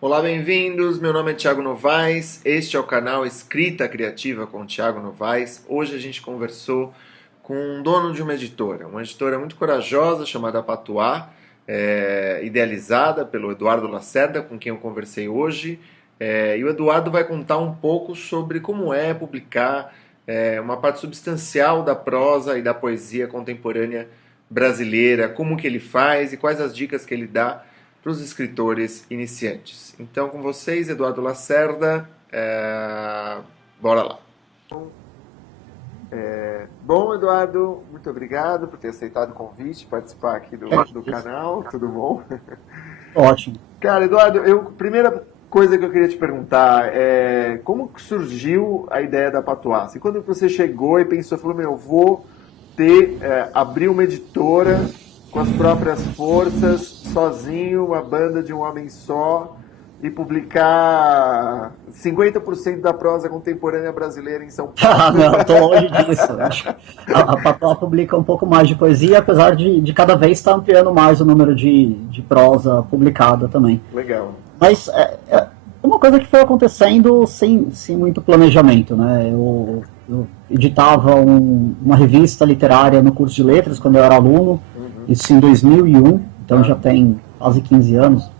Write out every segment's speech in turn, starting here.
Olá, bem-vindos. Meu nome é Thiago Novaes. Este é o canal Escrita Criativa com Thiago Novaes. Hoje a gente conversou com um dono de uma editora muito corajosa chamada Patuá, idealizada pelo Eduardo Lacerda, com quem eu conversei hoje. E o Eduardo vai contar um pouco sobre como é publicar uma parte substancial da prosa e da poesia contemporânea brasileira, como que ele faz e quais as dicas que ele dá para os escritores iniciantes. Então, com vocês, Eduardo Lacerda, bora lá. Bom, Eduardo, muito obrigado por ter aceitado o convite, participar aqui do canal, tudo bom? Ótimo. Cara, Eduardo, primeira coisa que eu queria te perguntar é como que surgiu a ideia da Patuá? Assim, quando você chegou e pensou, falou, vou abrir uma editora com as próprias forças, sozinho, uma banda de um homem só, e publicar 50% da prosa contemporânea brasileira em São Paulo. Ah, não, estou longe disso. Acho que a Patuá publica um pouco mais de poesia, apesar de cada vez estar ampliando mais o número de prosa publicada também. Legal. Mas é uma coisa que foi acontecendo sem muito planejamento, né? Eu editava uma revista literária no curso de letras quando eu era aluno, isso em 2001, então já tem quase 15 anos,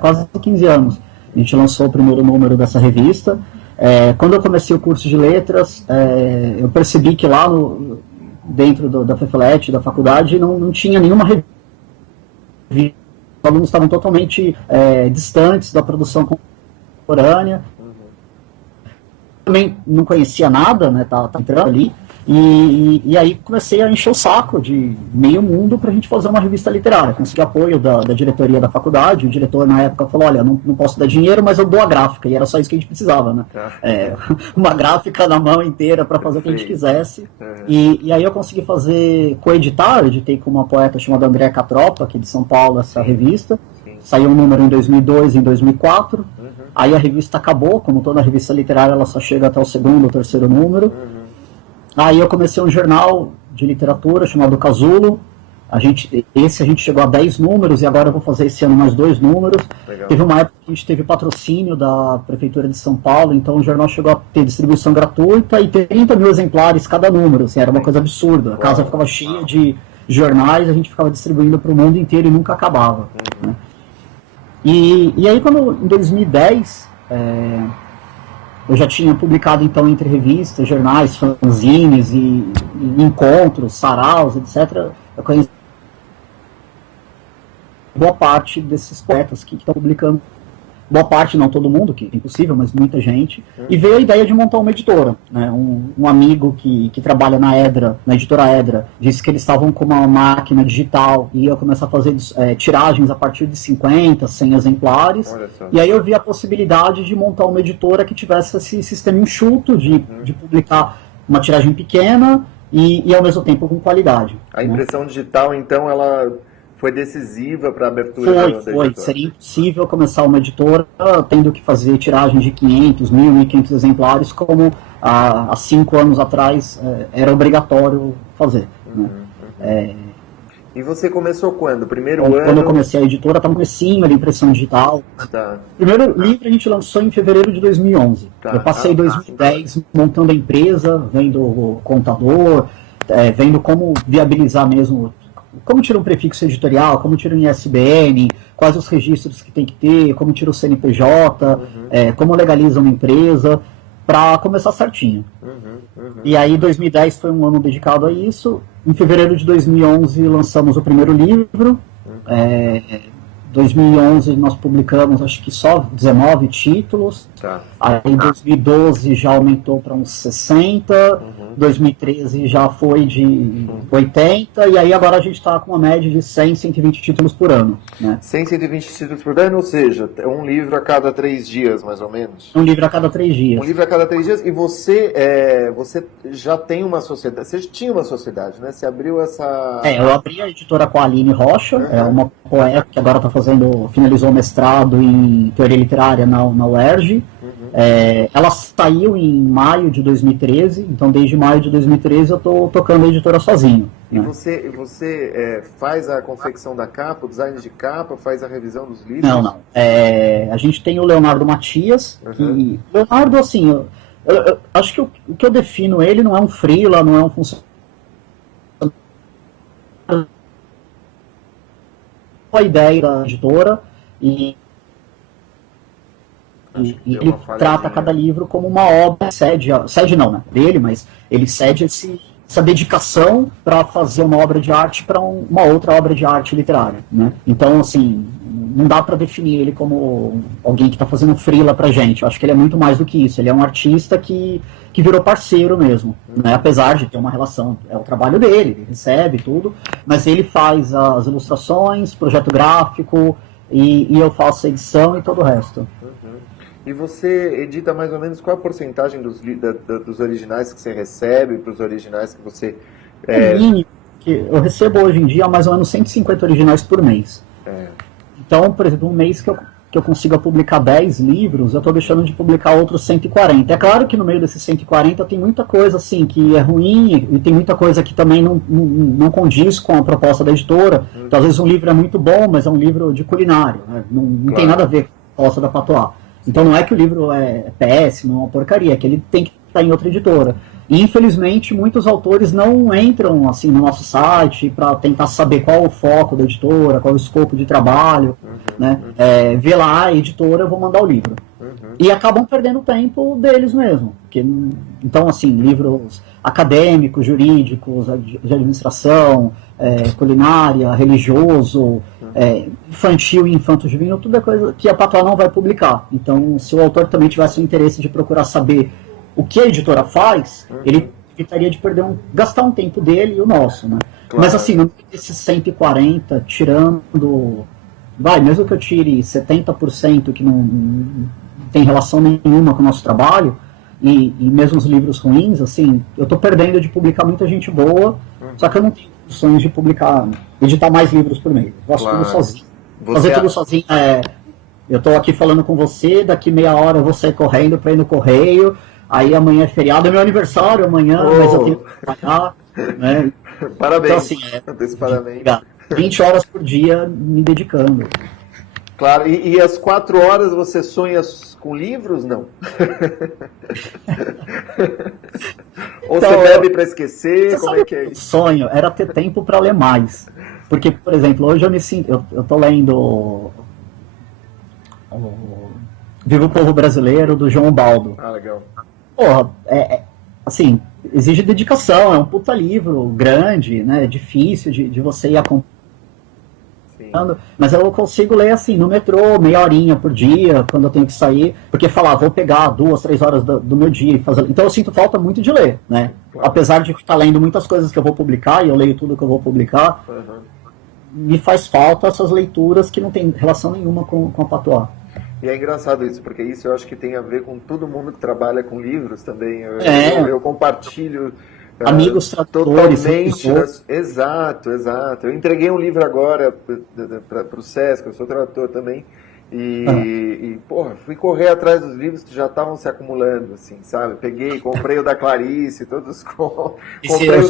quase 15 anos. A gente lançou o primeiro número dessa revista. Quando eu comecei o curso de letras, eu percebi que lá dentro da FEFLET, da faculdade, não tinha nenhuma revista. Os alunos estavam totalmente distantes da produção contemporânea. Também não conhecia nada, né? Tá entrando ali. E aí comecei a encher o saco de meio mundo para a gente fazer uma revista literária. Consegui apoio da diretoria da faculdade. O diretor na época falou, olha, não posso dar dinheiro, mas eu dou a gráfica. E era só isso que a gente precisava, né? Uma gráfica na mão inteira para fazer o que a gente quisesse. E aí eu consegui coeditar, eu editei com uma poeta chamada Andréa Catropa, aqui de São Paulo, essa revista. Saiu um número em 2002 e em 2004. Aí a revista acabou, como toda revista literária, ela só chega até o segundo ou terceiro número. Aí eu comecei um jornal de literatura chamado Casulo. A gente chegou a 10 números e agora eu vou fazer esse ano mais 2 números. Legal. Teve uma época que a gente teve patrocínio da Prefeitura de São Paulo, então o jornal chegou a ter distribuição gratuita e 30 mil exemplares cada número. Assim, era uma coisa absurda. A casa ficava cheia de jornais, a gente ficava distribuindo para o mundo inteiro e nunca acabava. Né? E aí, em 2010, eu já tinha publicado, então, entre revistas, jornais, fanzines e encontros, saraus, etc. Eu conheci boa parte desses poetas que estão publicando. Boa parte, não todo mundo, que é impossível, mas muita gente. E veio a ideia de montar uma editora. Né? Um amigo que trabalha na Edra, na editora Edra, disse que eles estavam com uma máquina digital e ia começar a fazer tiragens a partir de 50, 100 exemplares. E aí eu vi a possibilidade de montar uma editora que tivesse esse sistema enxuto de publicar uma tiragem pequena e ao mesmo tempo com qualidade. A impressão digital, então, ela foi decisiva para a abertura da editora. Seria impossível começar uma editora tendo que fazer tiragem de 500, 1.000, 1.500 exemplares, como há 5 anos atrás era obrigatório fazer. Né? E você começou quando? Primeiro ano? Quando eu comecei a editora, estava no comecinho ali, impressão digital. Tá. O primeiro livro a gente lançou em fevereiro de 2011. Tá. Eu passei 2010 montando a empresa, vendo o contador, vendo como viabilizar mesmo, como tira um prefixo editorial, como tira um ISBN, quais os registros que tem que ter, como tira o CNPJ, como legaliza uma empresa, para começar certinho. E aí 2010 foi um ano dedicado a isso. Em fevereiro de 2011 lançamos o primeiro livro. 2011 nós publicamos acho que só 19 títulos. Tá. Aí em 2012 já aumentou para uns 60. 2013 já foi de 80, e aí agora a gente está com uma média de 100, 120 títulos por ano. Né? 100, 120 títulos por ano, ou seja, um livro a cada 3 dias, mais ou menos? Um livro a cada 3 dias. Um livro a cada 3 dias, e você já tem uma sociedade, você tinha uma sociedade, né? Você abriu essa... eu abri a editora com a Aline Rocha, é uma poeta que agora finalizou o mestrado em teoria literária na UERJ. Ela saiu em maio de 2013, então desde maio de 2013 eu estou tocando a editora sozinho. E Né? você faz a confecção da capa, o design de capa, faz a revisão dos livros? Não. A gente tem o Leonardo Matias, que... Leonardo, assim, eu acho que o que eu defino ele não é um freela, não é um funcionário. A ideia da editora e ele trata cada livro como uma obra, cede não, né, dele, mas ele cede essa dedicação para fazer uma obra de arte para uma outra obra de arte literária, né? Então, assim, não dá para definir ele como alguém que está fazendo freela pra gente. Eu acho que ele é muito mais do que isso. Ele é um artista que virou parceiro mesmo, né? Apesar de ter uma relação, é o trabalho dele, ele recebe tudo, mas ele faz as ilustrações, projeto gráfico e eu faço a edição e todo o resto. E você edita mais ou menos qual a porcentagem dos originais que você recebe para os originais que você... Que eu recebo hoje em dia mais ou menos 150 originais por mês. Então, por exemplo, um mês que eu consiga publicar 10 livros, eu estou deixando de publicar outros 140. É claro que no meio desses 140 tem muita coisa assim que é ruim e tem muita coisa que também não condiz com a proposta da editora. Então, às vezes um livro é muito bom, mas é um livro de culinário, né? Não tem nada a ver com a proposta da Patois. Então não é que o livro é péssimo, é uma porcaria, é que ele tem que estar em outra editora. E infelizmente muitos autores não entram assim no nosso site para tentar saber qual o foco da editora, qual o escopo de trabalho, né? Vê lá a editora, eu vou mandar o livro. E acabam perdendo o tempo deles mesmo. Então, assim, livros acadêmicos, jurídicos, de administração, culinária, religioso, infantil e infanto-juvenil, tudo é coisa que a Patois não vai publicar. Então, se o autor também tivesse o interesse de procurar saber o que a editora faz, ele evitaria de gastar um tempo dele e o nosso, né? Claro. Mas assim, não esses 140, tirando... mesmo que eu tire 70% que não tem relação nenhuma com o nosso trabalho, e mesmo os livros ruins, assim, eu estou perdendo de publicar muita gente boa, só que eu não tenho sonhos de editar mais livros por mês. Eu faço tudo sozinho. Fazer tudo sozinho eu estou aqui falando com você, daqui meia hora eu vou sair correndo para ir no correio, aí amanhã é feriado, é meu aniversário amanhã, mas eu tenho que trabalhar, né? Parabéns. Então, assim, 20 horas por dia me dedicando. Claro, e às 4 horas você sonha com livros? Não. Ou então, você bebe para esquecer? Como é que é isso? O sonho era ter tempo para ler mais. Porque, por exemplo, hoje eu me sinto. Eu tô lendo Viva o Povo Brasileiro, do João Baldo. Ah, legal. Porra, assim, exige dedicação, é um puta livro grande, né? É difícil de você ir acompanhando. Mas eu consigo ler assim, no metrô, meia horinha por dia, quando eu tenho que sair, porque vou pegar 2, 3 horas do meu dia e fazer. Então eu sinto falta muito de ler, né? Claro. Apesar de estar lendo muitas coisas que eu vou publicar, e eu leio tudo que eu vou publicar, me faz falta essas leituras que não tem relação nenhuma com a Patois. E é engraçado isso, porque isso eu acho que tem a ver com todo mundo que trabalha com livros também. Eu compartilho... Amigos tradutores. Exato. Eu entreguei um livro agora para o Sesc, eu sou tradutor também, e fui correr atrás dos livros que já estavam se acumulando, assim, sabe? Comprei o da Clarice, comprei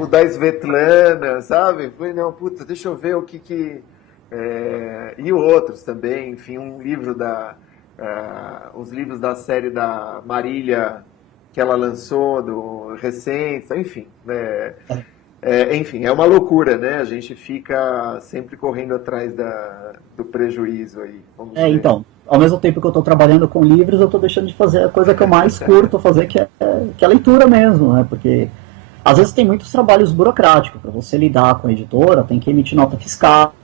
o da Svetlana, sabe? Falei, não, puta, deixa eu ver o que... e outros também, enfim, os livros da série da Marília, que ela lançou, recente, enfim, enfim, é uma loucura, né? A gente fica sempre correndo atrás do prejuízo aí. Então, ao mesmo tempo que eu estou trabalhando com livros, eu estou deixando de fazer a coisa que eu mais curto fazer, que é a leitura mesmo, né? Porque às vezes tem muitos trabalhos burocráticos, para você lidar com a editora, tem que emitir nota fiscal,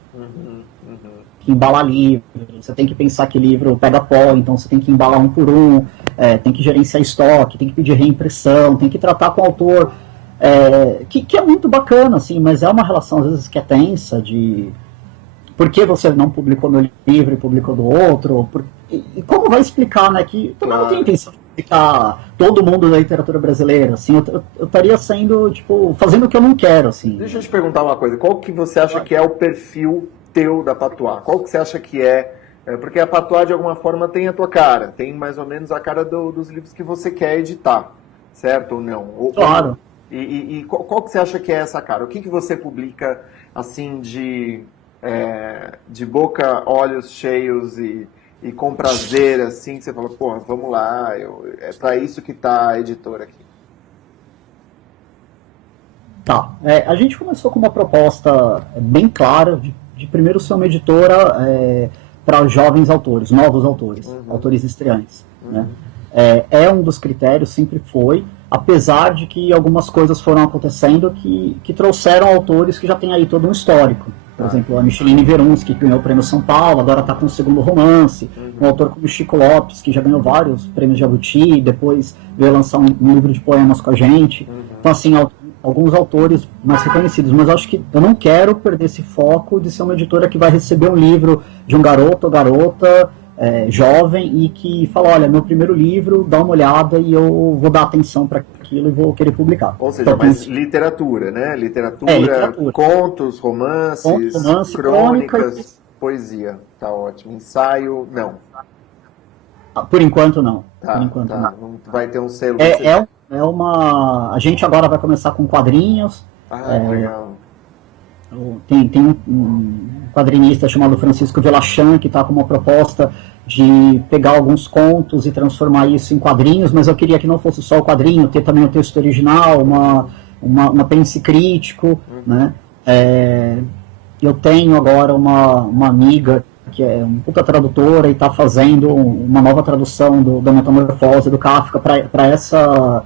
que embalar livro, você tem que pensar que livro pega pó, então você tem que embalar um por um, tem que gerenciar estoque, tem que pedir reimpressão, tem que tratar com o autor, que é muito bacana, assim, mas é uma relação às vezes que é tensa, de por que você não publicou meu livro e publicou do outro, e como vai explicar, né, que também não tem intenção de explicar todo mundo da literatura brasileira, assim, eu estaria sendo, tipo, fazendo o que eu não quero, assim. Deixa eu te perguntar uma coisa, qual que você acha que é o perfil teu da Patois? Qual que você acha que é Porque a Patois, de alguma forma, tem a tua cara, tem mais ou menos a cara dos livros que você quer editar, certo ou não? Claro. E qual que você acha que é essa cara? O que você publica, assim, de boca, olhos cheios e com prazer, assim, que você fala, pô, vamos lá, é para isso que tá a editora aqui. Tá. A gente começou com uma proposta bem clara de primeiro ser uma editora para jovens autores, novos autores, autores estreantes. Né? Um dos critérios, sempre foi, apesar de que algumas coisas foram acontecendo que trouxeram autores que já têm aí todo um histórico. Por exemplo, a Micheline Verunsky, que ganhou o prêmio São Paulo, agora está com o segundo romance. Um autor como Chico Lopes, que já ganhou vários prêmios Jabuti, depois veio lançar um livro de poemas com a gente. Então, assim, alguns autores mais reconhecidos, mas acho que eu não quero perder esse foco de ser uma editora que vai receber um livro de um garoto ou garota jovem e que fala, olha, meu primeiro livro, dá uma olhada e eu vou dar atenção para aquilo e vou querer publicar. Ou seja, então, mas literatura, né? Literatura, contos, romances, crônicas, poesia. Tá ótimo. Ensaio, não. Por enquanto, não. Tá, por enquanto, não. Não vai ter um selo. A gente agora vai começar com quadrinhos. Legal. Tem um quadrinista chamado Francisco Velachan, que está com uma proposta de pegar alguns contos e transformar isso em quadrinhos, mas eu queria que não fosse só o quadrinho, ter também o texto original, uma apêndice crítico, né? Eu tenho agora uma amiga que é uma puta tradutora e está fazendo uma nova tradução da Metamorfose do Kafka para essa...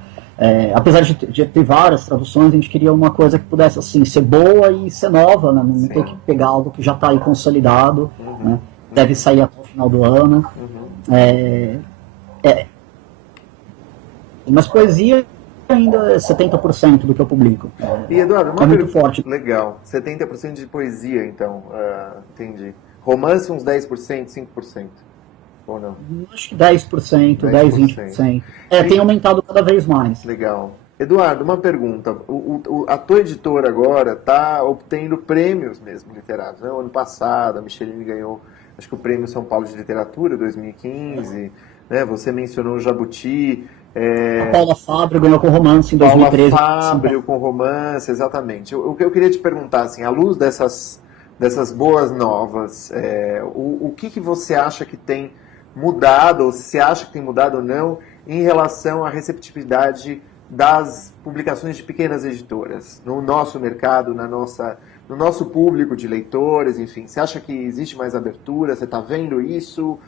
apesar de ter várias traduções, a gente queria uma coisa que pudesse assim, ser boa e ser nova, né? Não ter que pegar algo que já está aí consolidado, né? Deve sair até o final do ano. Mas poesia ainda é 70% do que eu publico. E Eduardo, muito forte. Legal. 70% de poesia, então. Entendi. Romance uns 10%, 5%. Ou não? Acho que 10%, 10-20%. Tem aumentado cada vez mais. Legal. Eduardo, uma pergunta. A tua editora agora está obtendo prêmios mesmo literários, né? O ano passado, a Micheline ganhou, acho que o Prêmio São Paulo de Literatura, 2015. Né? Você mencionou o Jabuti. A Paula Fábio ganhou com romance em 2013. Paula Fábio com romance, exatamente. O que eu queria te perguntar, assim, à luz dessas boas novas, o que você acha que tem mudado, ou se acha que tem mudado ou não, em relação à receptividade das publicações de pequenas editoras, no nosso mercado, no nosso público de leitores, enfim. Você acha que existe mais abertura? Você está vendo isso?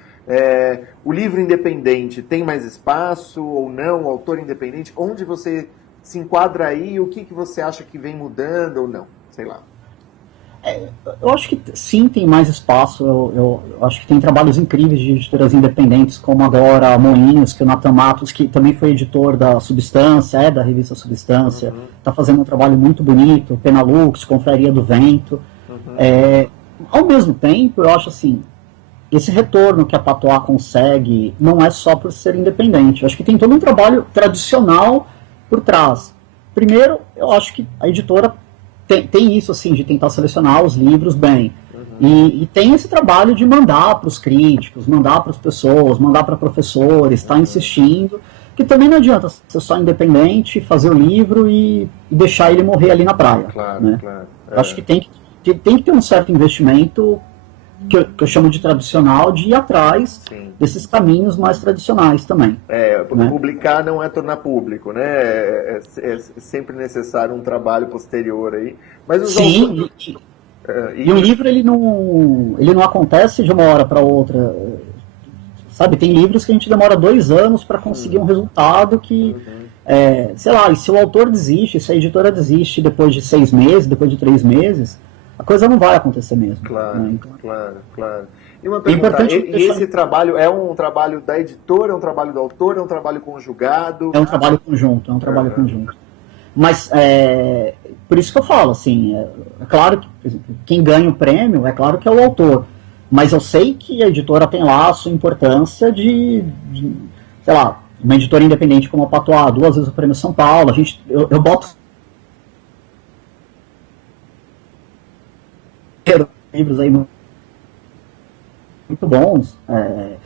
O livro independente tem mais espaço ou não? O autor independente? Onde você se enquadra aí? O que você acha que vem mudando ou não? Sei lá. Eu acho que sim, tem mais espaço. Eu acho que tem trabalhos incríveis de editoras independentes, como agora a Moinhos, que é o Nathan Matos, que também foi editor da Substância, da revista Substância, está fazendo um trabalho muito bonito, Penalux, Confraria do Vento. Ao mesmo tempo, eu acho assim, esse retorno que a Patois consegue não é só por ser independente. Eu acho que tem todo um trabalho tradicional por trás. Primeiro, eu acho que a editora tem isso, assim, de tentar selecionar os livros bem. E tem esse trabalho de mandar para os críticos, mandar para as pessoas, mandar para professores, estar insistindo, que também não adianta ser só independente, fazer o livro e deixar ele morrer ali na praia. Claro, né? claro. Acho que tem que ter um certo investimento, que eu chamo de tradicional, de ir atrás desses caminhos mais tradicionais também. Publicar não é tornar público, né? É sempre necessário um trabalho posterior aí. Mas os Sim, e um livro ele não acontece de uma hora para outra. Sabe, tem livros que a gente demora 2 anos para conseguir um resultado que, sei lá, e se o autor desiste, se a editora desiste depois de 6 meses, depois de 3 meses, a coisa não vai acontecer mesmo. Claro, né? Então, claro. E uma pergunta, esse trabalho é um trabalho da editora, é um trabalho do autor, é um trabalho conjugado? É um trabalho conjunto, conjunto. Mas, por isso que eu falo, assim, é claro que, por exemplo, quem ganha o prêmio, é claro que é o autor. Mas eu sei que a editora tem lá a sua importância de sei lá, uma editora independente como a Patois, 2 vezes o prêmio São Paulo, eu boto livros aí muito bons. Uhum.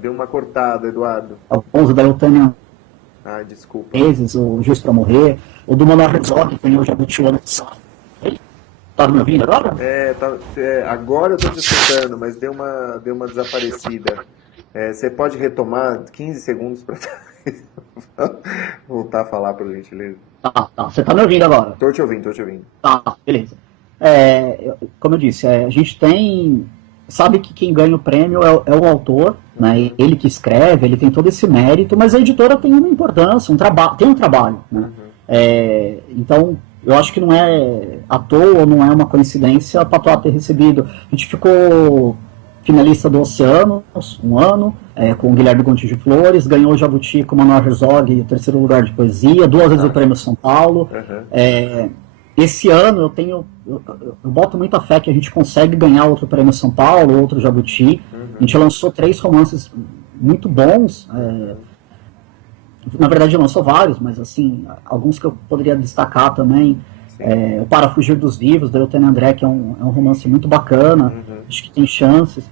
Deu uma cortada, Eduardo. Alguns da Eutânia Ah, desculpa. Vezes, o Juiz para Morrer, o do Manuel Herzog, que eu já vi o ano passado. Tá me ouvindo agora? Agora eu estou te escutando, mas deu uma desaparecida. Você pode retomar 15 segundos para voltar a falar, por gentileza? Tá. Você tá me ouvindo agora? Tô te ouvindo, tô te ouvindo. Tá, beleza. Como eu disse, a gente sabe que quem ganha o prêmio é o autor, né? Ele que escreve, ele tem todo esse mérito, mas a editora tem uma importância, tem um trabalho, né? Então, eu acho que não é à toa, não é uma coincidência a Patois ter recebido. A gente ficou finalista do Oceanos, um ano, com o Guilherme Gontijo de Flores, ganhou o Jabuti com o Manuel Herzog, o terceiro lugar de poesia, 2 vezes o Prêmio São Paulo. Esse ano eu boto muita fé que a gente consegue ganhar outro Prêmio São Paulo, outro Jabuti. A gente lançou 3 romances muito bons. Na verdade, lançou vários, mas assim, alguns que eu poderia destacar também. O Para Fugir dos Vivos, da Eutânia André, que é um romance muito bacana, acho que tem chances.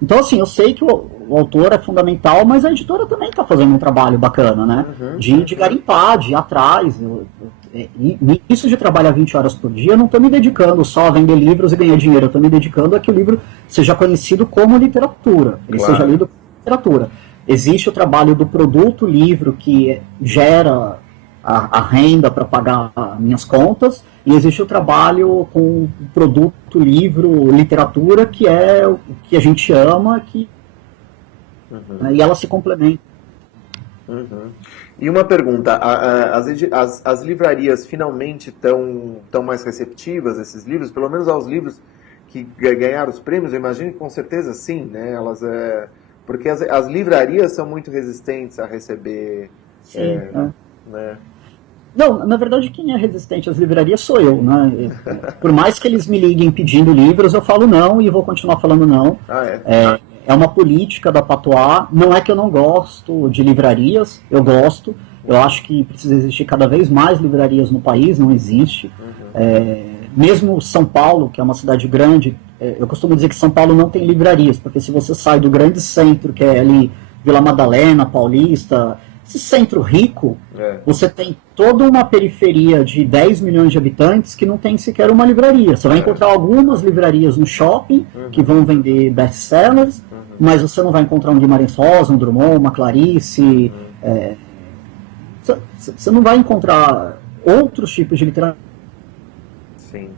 Então, assim, eu sei que o autor é fundamental, mas a editora também está fazendo um trabalho bacana, né? De garimpar, de ir atrás. Isso de trabalhar 20 horas por dia, eu não estou me dedicando só a vender livros e ganhar dinheiro, eu estou me dedicando a que o livro seja conhecido como literatura, ele seja lido como literatura. Existe o trabalho do produto livro que gera a renda para pagar minhas contas, e existe o trabalho com o produto livro, literatura, que é o que a gente ama, e ela se complementa. E uma pergunta, as livrarias finalmente estão mais receptivas a esses livros, pelo menos aos livros que ganharam os prêmios? Eu imagino que com certeza sim, né? Porque as livrarias são muito resistentes a receber... Sim, né? Não, na verdade quem é resistente às livrarias sou eu, né? Por mais que eles me liguem pedindo livros, eu falo não e vou continuar falando não. É uma política da Patois, não é que eu não gosto de livrarias, eu gosto, eu acho que precisa existir cada vez mais livrarias no país, não existe. Mesmo São Paulo, que é uma cidade grande, eu costumo dizer que São Paulo não tem livrarias, porque se você sai do grande centro, que é ali Vila Madalena, Paulista, esse centro rico, você tem toda uma periferia de 10 milhões de habitantes que não tem sequer uma livraria. Você vai encontrar algumas livrarias no shopping que vão vender best-sellers, mas você não vai encontrar um Guimarães Rosa, um Drummond, uma Clarice. Você não vai encontrar outros tipos de literatura. Sim.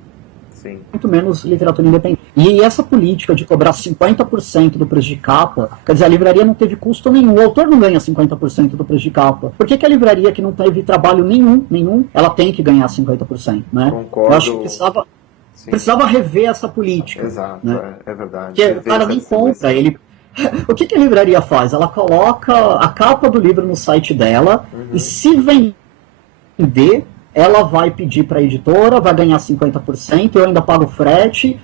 Muito menos literatura independente. E essa política de cobrar 50% do preço de capa, quer dizer, a livraria não teve custo nenhum, o autor não ganha 50% do preço de capa. Por que a livraria que não teve trabalho nenhum, ela tem que ganhar 50%, né? Concordo. Eu acho que precisava rever essa política. Exato, né? É verdade. Porque o cara nem compra, ele... O que a livraria faz? Ela coloca a capa do livro no site dela e se vender, ela vai pedir para a editora, vai ganhar 50%, eu ainda pago frete.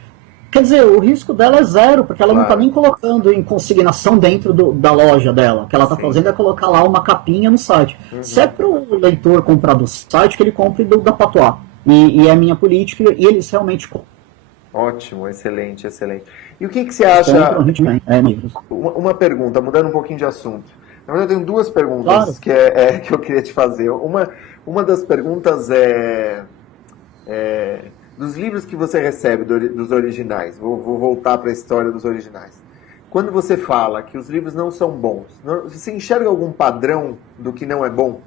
Quer dizer, o risco dela é zero, porque ela não está nem colocando em consignação dentro da loja dela. O que ela está fazendo é colocar lá uma capinha no site. Se é para o leitor comprar do site, que ele compre da Patois. E é a minha política, e eles realmente compram. Ótimo, excelente. E o que você acha... Uma pergunta, mudando um pouquinho de assunto. Na verdade, eu tenho 2 perguntas que eu queria te fazer. Uma das perguntas dos livros que você recebe dos originais. Vou voltar para a história dos originais. Quando você fala que os livros não são bons, você enxerga algum padrão do que não é bom?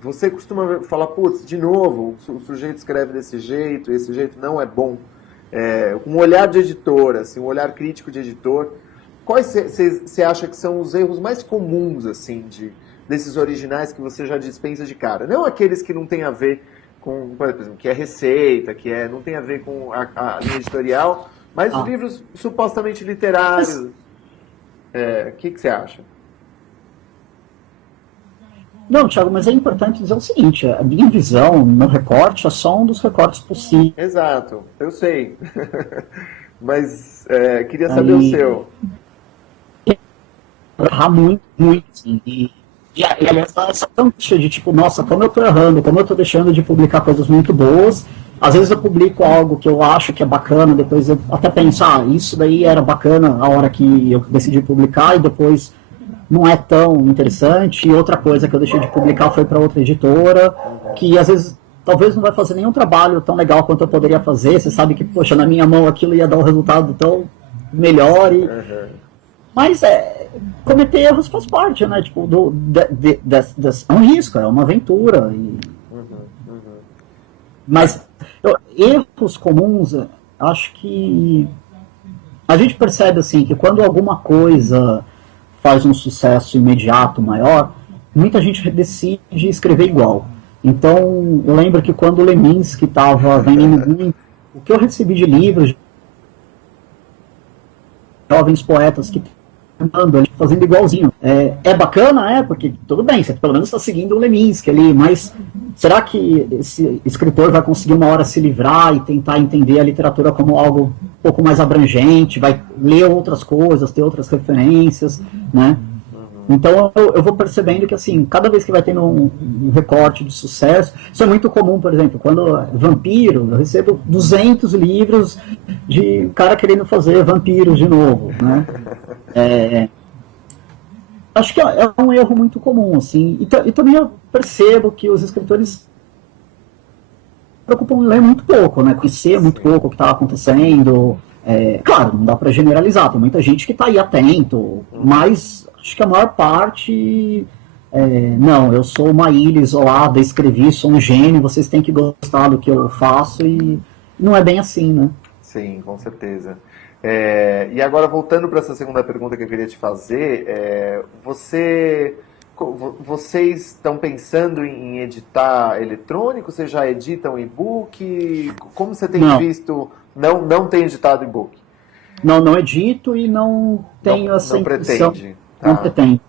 Você costuma falar, putz, de novo, o sujeito escreve desse jeito, esse jeito não é bom. Um olhar de editor, assim, um olhar crítico de editor. Quais você acha que são os erros mais comuns, assim, desses originais que você já dispensa de cara? Não aqueles que não tem a ver com, por exemplo, que é receita, não tem a ver com a linha editorial, mas os livros supostamente literários. O que você acha? Não, Thiago, mas é importante dizer o seguinte, a minha visão no recorte é só um dos recortes possíveis. Exato, eu sei. Mas queria saber o seu. Errar muito, sim. E aliás, essa angústia de tipo, nossa, como eu tô errando, como eu tô deixando de publicar coisas muito boas, Às vezes eu publico algo que eu acho que é bacana, depois eu até penso, isso daí era bacana a hora que eu decidi publicar, e depois não é tão interessante. E outra coisa que eu deixei de publicar foi para outra editora, que às vezes talvez não vai fazer nenhum trabalho tão legal quanto eu poderia fazer. Você sabe que, poxa, na minha mão aquilo ia dar um resultado tão melhor. Mas cometer erros faz parte, né? Tipo, é um risco, é uma aventura. Mas erros comuns, acho que a gente percebe assim que quando alguma coisa faz um sucesso imediato maior, muita gente decide escrever igual. Então, eu lembro que quando o Leminski estava vendendo muito, o que eu recebi de livros de jovens poetas que estão fazendo igualzinho. É bacana, porque tudo bem, você pelo menos está seguindo o Leminski ali, mas será que esse escritor vai conseguir uma hora se livrar e tentar entender a literatura como algo um pouco mais abrangente, vai ler outras coisas, ter outras referências, né? Então eu vou percebendo que assim, cada vez que vai tendo um recorte de sucesso, isso é muito comum, por exemplo, quando Vampiro, eu recebo 200 livros de cara querendo fazer vampiros de novo, né? Acho que é um erro muito comum, assim, e também eu percebo que os escritores se preocupam em ler muito pouco, né? Conhecer muito pouco o que está acontecendo. Claro, não dá para generalizar, tem muita gente que está aí atento, mas acho que a maior parte, não, eu sou uma ilha isolada, escrevi, sou um gênio, vocês têm que gostar do que eu faço, e não é bem assim, né? Sim, com certeza. E agora, voltando para essa segunda pergunta que eu queria te fazer, vocês estão pensando em editar eletrônico? Vocês já editam e-book? Como você tem visto? Não tem editado e-book? Não edito e não tenho essa intenção. Pretende. Não pretendo.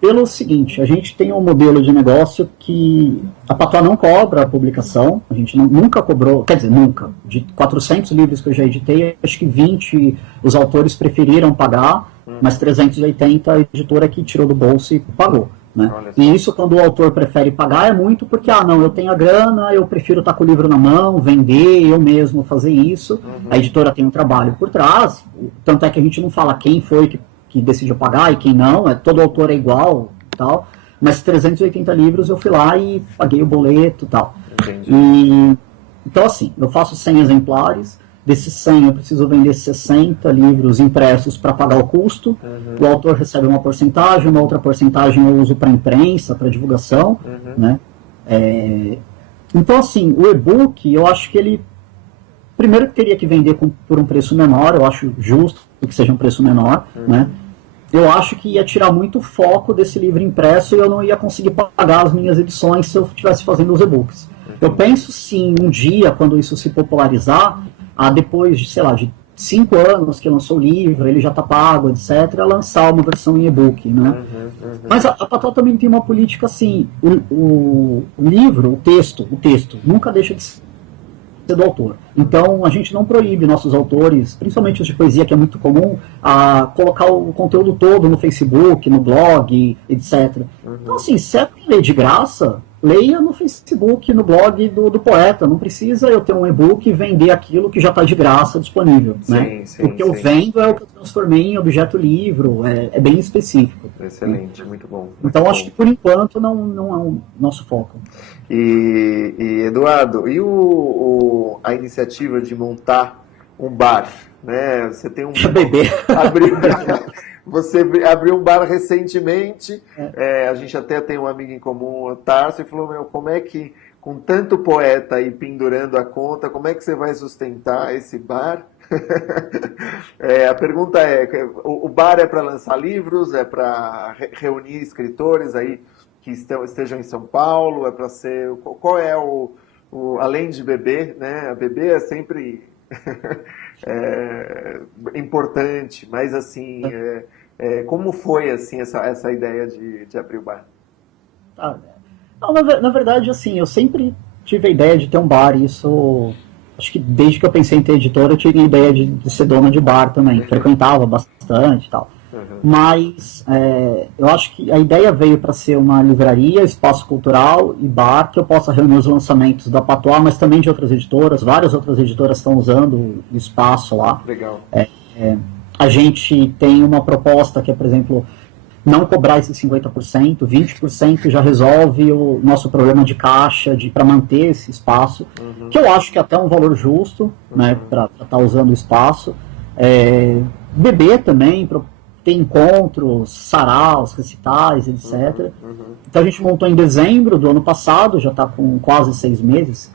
Pelo seguinte, a gente tem um modelo de negócio que a Patois não cobra a publicação, a gente nunca cobrou, quer dizer, nunca. De 400 livros que eu já editei, acho que 20 os autores preferiram pagar, mas 380 a editora que tirou do bolso e pagou. Né? E isso, quando o autor prefere pagar, é muito porque, eu tenho a grana, eu prefiro estar com o livro na mão, vender, eu mesmo fazer isso. A editora tem um trabalho por trás, tanto é que a gente não fala quem foi que decidiu pagar e quem não, todo autor é igual, tal, mas 380 livros eu fui lá e paguei o boleto, tal. Então assim, eu faço 100 exemplares, desses 100 eu preciso vender 60 livros impressos para pagar o custo, o autor recebe uma porcentagem, uma outra porcentagem eu uso para imprensa, para divulgação, né? Então assim, o e-book, eu acho que ele primeiro teria que vender por um preço menor, eu acho justo que seja um preço menor, né? Eu acho que ia tirar muito foco desse livro impresso e eu não ia conseguir pagar as minhas edições se eu estivesse fazendo os e-books. Eu penso sim, um dia, quando isso se popularizar, depois de, sei lá, de 5 anos que lançou o livro, ele já está pago, etc., lançar uma versão em e-book, né? Mas a Patois também tem uma política assim, o livro, o texto, nunca deixa de ser do autor. Então a gente não proíbe nossos autores, principalmente os de poesia, que é muito comum, a colocar o conteúdo todo no Facebook, no blog, etc. Então assim, se é para ler de graça, leia no Facebook, no blog do poeta. Não precisa eu ter um e-book e vender aquilo que já está de graça disponível. Né? O que eu vendo é o que eu transformei em objeto livro, é bem específico. Excelente, muito bom. Então acho que por enquanto não é o nosso foco. E Eduardo, e a iniciativa de montar um bar? Né? Você tem um bebê. Você abriu um bar recentemente, a gente até tem um amigo em comum, o Tarso, e falou, como é que, com tanto poeta aí pendurando a conta, como é que você vai sustentar esse bar? A pergunta o bar é para lançar livros, é para reunir escritores aí que estejam em São Paulo, é para ser... Qual é além de beber, né? A beber é sempre... importante, mas assim, como foi assim essa ideia de abrir o bar? Não, na verdade, assim, eu sempre tive a ideia de ter um bar, isso acho que desde que eu pensei em ter editora eu tinha a ideia de ser dono de bar também, frequentava bastante e tal. Mas eu acho que a ideia veio para ser uma livraria, espaço cultural e bar, que eu possa reunir os lançamentos da Patois, mas também de outras editoras. Várias outras editoras estão usando o espaço lá. Legal. A gente tem uma proposta que é, por exemplo, não cobrar esses 50%, 20% já resolve o nosso problema de caixa para manter esse espaço, que eu acho que é até um valor justo, né, para estar usando o espaço. Beber também, ter encontros, saraus, recitais, etc. Então a gente montou em dezembro do ano passado, já está com quase 6 meses,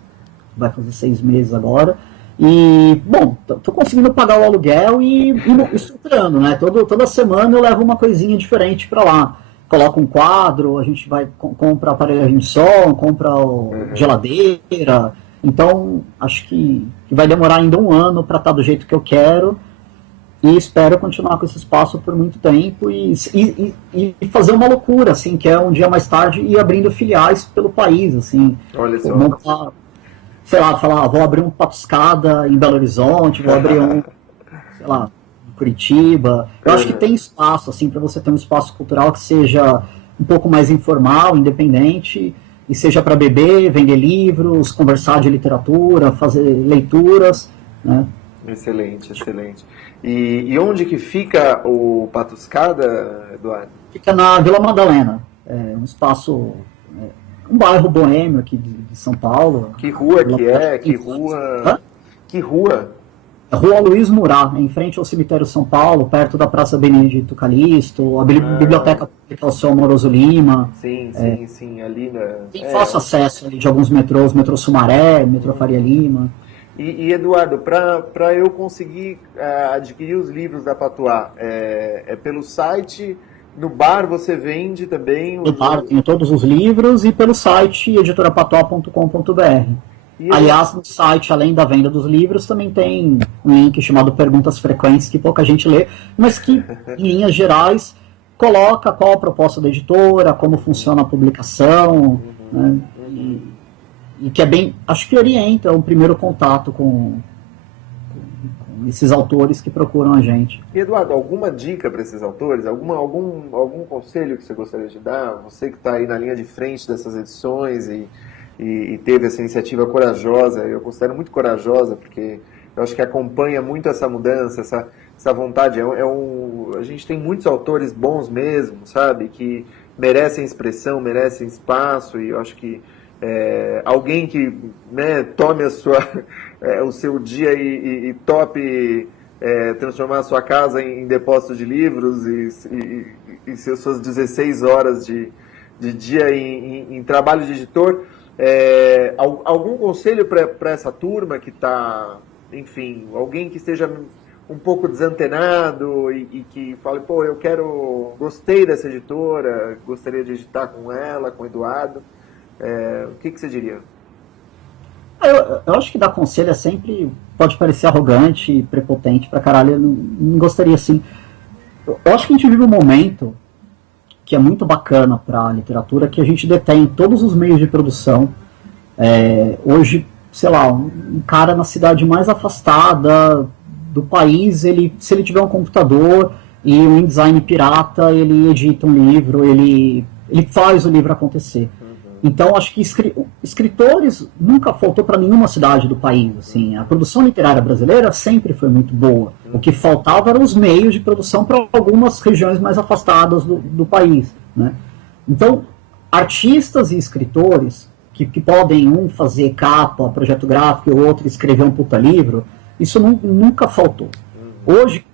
vai fazer 6 meses agora. E, bom, tô conseguindo pagar o aluguel e estruturando, né? Toda semana eu levo uma coisinha diferente para lá. Coloco um quadro, a gente vai, compra aparelho de som, compra geladeira. Então, acho que vai demorar ainda um ano para estar do jeito que eu quero. E espero continuar com esse espaço por muito tempo e fazer uma loucura, assim, que é um dia mais tarde ir abrindo filiais pelo país, assim. Olha só. Montar, sei lá, falar, vou abrir um Patuscada em Belo Horizonte, vou abrir um, sei lá, em Curitiba. Eu acho que tem espaço, assim, para você ter um espaço cultural que seja um pouco mais informal, independente, e seja para beber, vender livros, conversar de literatura, fazer leituras, né? Excelente, excelente. E onde que fica o Patuscada, Eduardo? Fica na Vila Madalena, um espaço... um bairro boêmio aqui de São Paulo. Que rua que é? Que rua? Hã? Que rua? Rua Luiz Murat, em frente ao cemitério São Paulo, perto da Praça Benedito Calixto, a Biblioteca Pública ao Seu Amoroso Lima. Sim, sim, ali na... Tem fácil acesso ali de alguns metrôs, metrô Sumaré, metrô Faria Lima. E Eduardo, para eu conseguir adquirir os livros da Patois, é pelo site... No bar você vende também? No bar tenho todos os livros e pelo site editorapatois.com.br. Aliás, no site, além da venda dos livros, também tem um link chamado Perguntas Frequentes, que pouca gente lê, mas que, em linhas gerais, coloca qual a proposta da editora, como funciona a publicação, né? E que é bem, acho que orienta o primeiro contato com esses autores que procuram a gente. E Eduardo, alguma dica para esses autores? Algum conselho que você gostaria de dar? Você que está aí na linha de frente dessas edições e teve essa iniciativa corajosa, eu considero muito corajosa, porque eu acho que acompanha muito essa mudança, essa vontade. A gente tem muitos autores bons mesmo, sabe? Que merecem expressão, merecem espaço, e eu acho que alguém que, né, tome o seu dia e tope transformar a sua casa em depósito de livros e suas 16 horas de dia em trabalho de editor. Algum conselho para essa turma que está, enfim, alguém que esteja um pouco desantenado e que fale, pô, gostei dessa editora, gostaria de editar com ela, com o Eduardo. O que você diria? Eu acho que dar conselho sempre pode parecer arrogante e prepotente pra caralho. Eu não gostaria assim. Eu acho que a gente vive um momento que é muito bacana pra literatura, que a gente detém todos os meios de produção. Hoje, sei lá, um cara na cidade mais afastada do país, se ele tiver um computador e um InDesign pirata, ele edita um livro, ele faz o livro acontecer. Então, acho que escritores nunca faltou para nenhuma cidade do país. Assim. A produção literária brasileira sempre foi muito boa. O que faltava eram os meios de produção para algumas regiões mais afastadas do país. Né? Então, artistas e escritores que podem fazer capa, projeto gráfico, e o outro escrever um puta livro, isso nunca faltou. Hoje,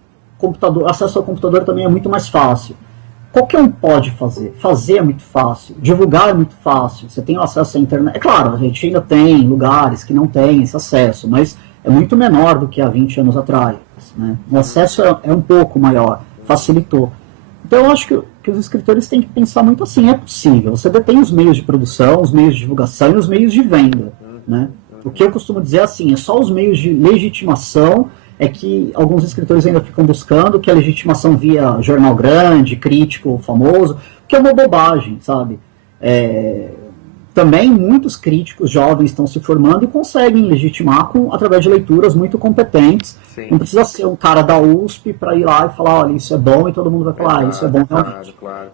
acesso ao computador também é muito mais fácil. Qualquer um pode fazer. Fazer é muito fácil. Divulgar é muito fácil. Você tem acesso à internet. É claro, a gente ainda tem lugares que não tem esse acesso, mas é muito menor do que há 20 anos atrás. Né? O acesso é um pouco maior. Facilitou. Então eu acho que os escritores têm que pensar muito assim. É possível. Você detém os meios de produção, os meios de divulgação e os meios de venda. Né? O que eu costumo dizer é assim, é só os meios de legitimação é que alguns escritores ainda ficam buscando, que a legitimação via jornal grande, crítico, famoso, que é uma bobagem, sabe? também muitos críticos jovens estão se formando e conseguem legitimar através de leituras muito competentes. Sim. Não precisa ser um cara da USP para ir lá e falar, olha, isso é bom, e todo mundo vai falar, isso é bom realmente. Claro.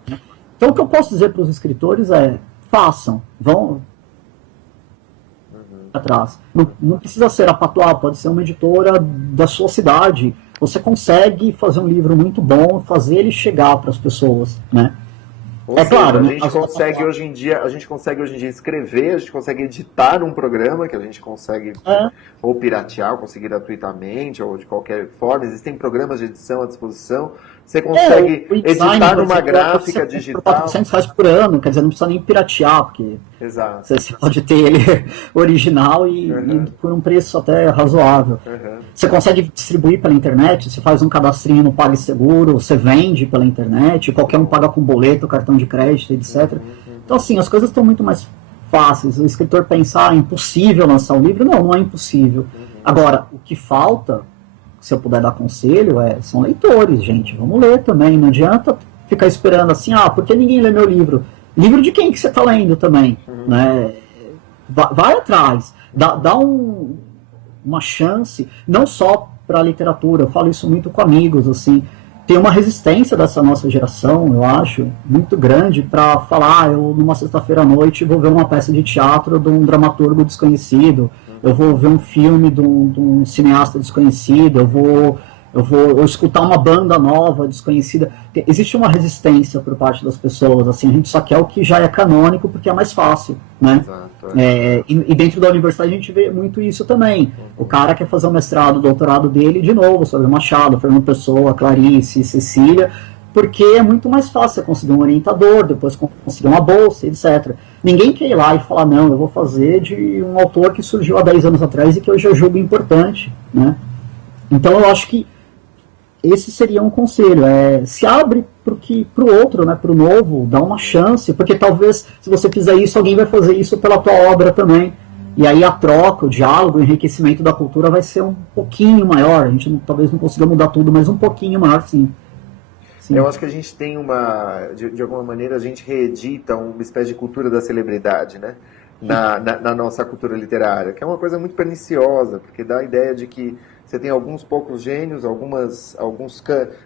Então o que eu posso dizer para os escritores é, façam, vão atrás. Não precisa ser a Patois, pode ser uma editora da sua cidade. Você consegue fazer um livro muito bom, fazer ele chegar para as pessoas, né? Claro, a gente consegue hoje em dia escrever, a gente consegue editar um programa que a gente consegue ou piratear, ou conseguir gratuitamente, ou de qualquer forma. Existem programas de edição à disposição. Você consegue editar numa gráfica digital. Por R$400 por ano, quer dizer, não precisa nem piratear, porque você pode ter ele original e por um preço até razoável. Você consegue distribuir pela internet, você faz um cadastrinho no PagSeguro, você vende pela internet, qualquer um paga com boleto, cartão de crédito, etc. Então, assim, as coisas estão muito mais fáceis. O escritor pensar, é impossível lançar um livro? Não, não é impossível. Agora, o que falta, se eu puder dar conselho, são leitores, gente. Vamos ler também. Não adianta ficar esperando assim, por que ninguém lê meu livro? Livro de quem que você está lendo também? Né? Vai atrás. Dá uma chance, não só para a literatura. Eu falo isso muito com amigos, assim. Tem uma resistência dessa nossa geração, eu acho, muito grande para falar, eu numa sexta-feira à noite vou ver uma peça de teatro de um dramaturgo desconhecido, eu vou ver um filme de um cineasta desconhecido, eu vou escutar uma banda nova, desconhecida. Existe uma resistência por parte das pessoas, assim, a gente só quer o que já é canônico porque é mais fácil, né? Exato, e dentro da universidade a gente vê muito isso também. O cara quer fazer o mestrado, o doutorado dele, de novo, sobre Machado, Fernando Pessoa, Clarice, Cecília, porque é muito mais fácil você conseguir um orientador, depois conseguir uma bolsa, etc. Ninguém quer ir lá e falar, não, eu vou fazer de um autor que surgiu há 10 anos atrás e que hoje eu julgo importante, né? Então eu acho que esse seria um conselho, se abre para o outro, né, para o novo, dá uma chance, porque talvez se você fizer isso, alguém vai fazer isso pela tua obra também, e aí a troca, o diálogo, o enriquecimento da cultura vai ser um pouquinho maior, a gente talvez não consiga mudar tudo, mas um pouquinho maior, sim. Eu acho que a gente tem de alguma maneira, a gente reedita uma espécie de cultura da celebridade, né? Na nossa cultura literária, que é uma coisa muito perniciosa, porque dá a ideia de que você tem alguns poucos gênios,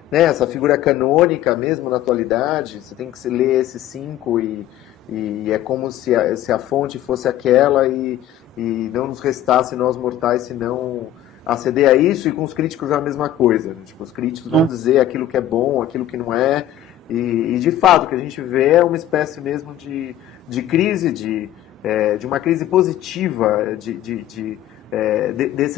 essa figura canônica mesmo na atualidade, você tem que ler esses 5 e é como se a fonte fosse aquela e não nos restasse nós mortais senão aceder a isso, e com os críticos é a mesma coisa, né? Tipo, os críticos vão dizer aquilo que é bom, aquilo que não é, e de fato o que a gente vê é uma espécie mesmo de crise, de uma crise positiva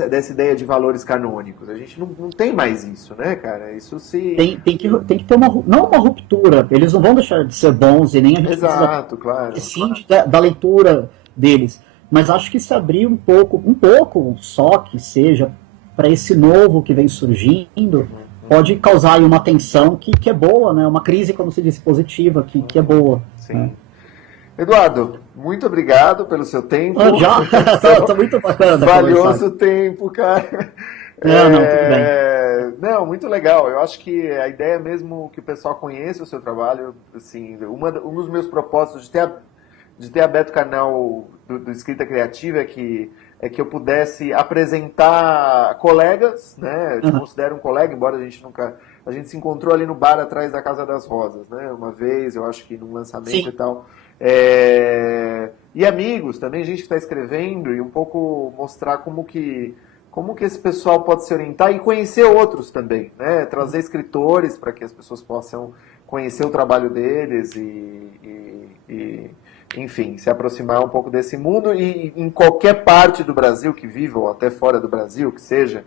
dessa ideia de valores canônicos. A gente não tem mais isso, né, cara? Isso se... Tem que ter não uma ruptura, eles não vão deixar de ser bons e nem a gente Exato, claro. Sim, da leitura deles. Mas acho que se abrir um pouco só que seja, para esse novo que vem surgindo, pode causar aí uma tensão que é boa, né? Uma crise, como se diz, positiva, que é boa. Sim. Né? Eduardo, muito obrigado pelo seu tempo. Já? Tá muito bacana. Valioso tempo, cara. Não, tudo bem. Não, muito legal. Eu acho que a ideia mesmo que o pessoal conheça o seu trabalho, assim, um dos meus propósitos de ter aberto o canal do Escrita Criativa é que eu pudesse apresentar colegas, né? Eu te considero um colega, embora a gente se encontrou ali no bar atrás da Casa das Rosas, né? Uma vez, eu acho que num lançamento Sim. E tal. E amigos também, gente que está escrevendo, e um pouco mostrar como que esse pessoal pode se orientar e conhecer outros também, né? Trazer escritores para que as pessoas possam conhecer o trabalho deles e enfim, se aproximar um pouco desse mundo, e em qualquer parte do Brasil que viva, ou até fora do Brasil, que seja,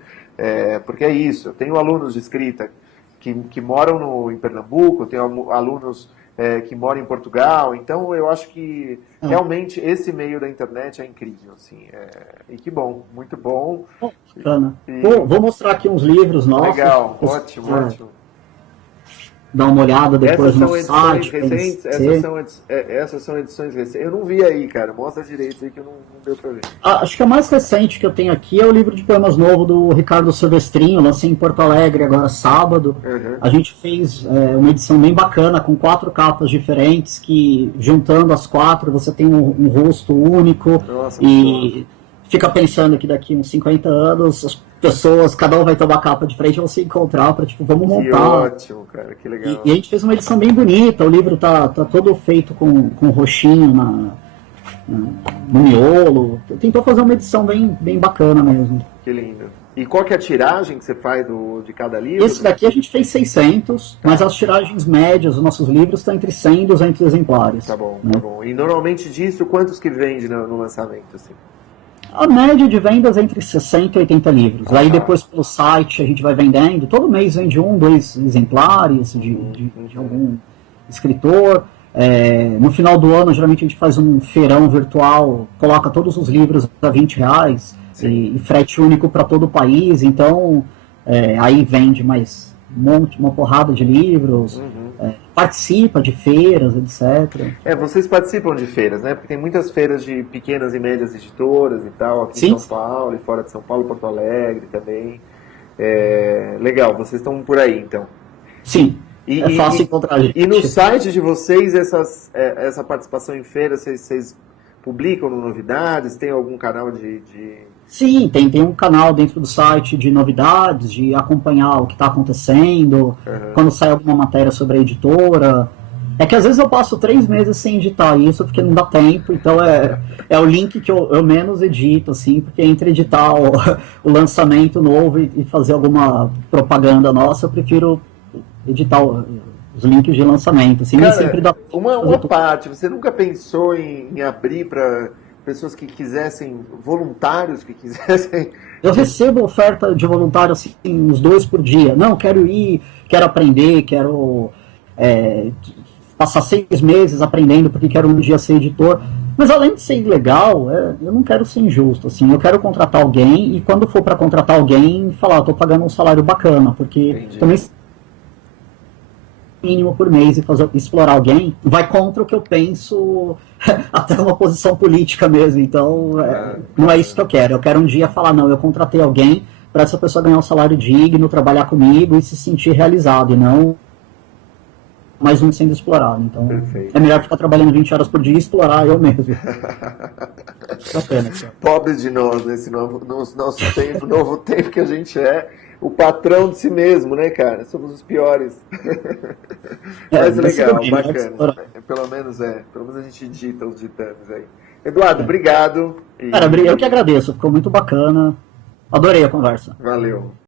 porque é isso. Eu tenho alunos de escrita que moram em Pernambuco, eu tenho alunos que moram em Portugal, então eu acho que realmente esse meio da internet é incrível, assim, e que bom, muito bom. Bacana. Vou mostrar aqui uns livros nossos. Legal, ótimo. dar uma olhada depois Essas no são edições site. recentes? Essas são edições recentes? Eu não vi aí, cara. Mostra direito aí que não deu pra ver. Acho que a mais recente que eu tenho aqui é o livro de poemas novo do Ricardo Silvestrinho, lancei em Porto Alegre agora sábado. Uhum. A gente fez uma edição bem bacana, com 4 capas diferentes, que juntando as 4 você tem um rosto único. Nossa, e fica pensando que daqui uns 50 anos as pessoas, cada um vai ter uma capa de frente e vão se encontrar para, tipo, vamos que montar. ótimo, cara, que legal. E a gente fez uma edição bem bonita, o livro tá todo feito com roxinho no miolo. Tentou fazer uma edição bem bacana mesmo. Que lindo. E qual que é a tiragem que você faz de cada livro? Esse daqui a gente fez 600, mas as tiragens médias dos nossos livros estão entre 100 e 200 exemplares. Tá bom, né? tá bom. E normalmente disso, quantos que vende no lançamento, assim? A média de vendas é entre 60 e 80 livros. Aí depois pelo site a gente vai vendendo. Todo mês vende 1, 2 exemplares de algum escritor. No final do ano, geralmente a gente faz um feirão virtual, coloca todos os livros a R$20 e frete único para todo o país. Então, aí vende mais uma porrada de livros. Participa de feiras, etc. Vocês participam de feiras, né? Porque tem muitas feiras de pequenas e médias editoras e tal, aqui em São Paulo e fora de São Paulo, Porto Alegre também. Legal, vocês estão por aí, então. Sim, é fácil encontrar a gente. E no site de vocês, essa participação em feiras, vocês publicam novidades? Tem algum canal de... Sim, tem um canal dentro do site de novidades, de acompanhar o que está acontecendo, quando sai alguma matéria sobre a editora. É que às vezes eu passo 3 meses sem editar isso, porque não dá tempo, então é o link que eu menos edito, assim, porque entre editar o lançamento novo e fazer alguma propaganda nossa, eu prefiro editar os links de lançamento, assim, nem sempre dá uma parte, você nunca pensou em abrir para pessoas que quisessem, voluntários que quisessem... Eu recebo oferta de voluntário, assim, uns 2 por dia. Não, quero ir, quero aprender, quero passar 6 meses aprendendo porque quero um dia ser editor. Mas além de ser legal, eu não quero ser injusto, assim, eu quero contratar alguém e quando for para contratar alguém, falar, estou pagando um salário bacana, porque também mínimo por mês e explorar alguém vai contra o que eu penso até uma posição política mesmo, então não é isso que eu quero um dia falar, não, eu contratei alguém para essa pessoa ganhar um salário digno, trabalhar comigo e se sentir realizado, e não mais um sendo explorado, então Perfeito. É melhor ficar trabalhando 20 horas por dia e explorar eu mesmo. Bacana, pobres de nós nesse novo tempo que a gente o patrão de si mesmo, né, cara? Somos os piores. Mas legal, bacana. Pelo menos a gente dita os ditames aí. Eduardo, obrigado. Cara, eu que agradeço, ficou muito bacana. Adorei a conversa. Valeu.